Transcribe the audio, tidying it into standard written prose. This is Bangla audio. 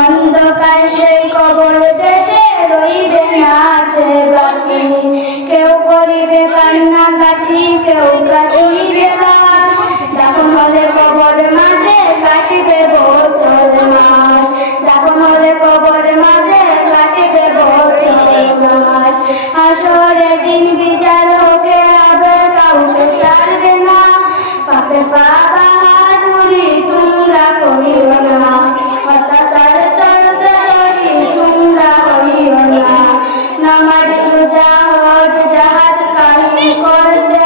অন্ধকার সেই কবর দেশে রইবে না যে বাকি, কেউ করিবে কান্নাকাটি, কেউ কাটিবে লাশ, দাফন হলে কবর মাঝে কাটিবে বছর মাস, দাফন হলে কবর মাঝে কাটিবে বছর মাস। হাসরের দিন বিচার হোকে হবে, কাউকে ছাড়বে না, পাপে পা বাহাদুরি তোমরা করিও না, অত্যাচার চলতে করি তোমরা হইও না, নামাজ রোজা হজ জাহাদ কায়েম করতে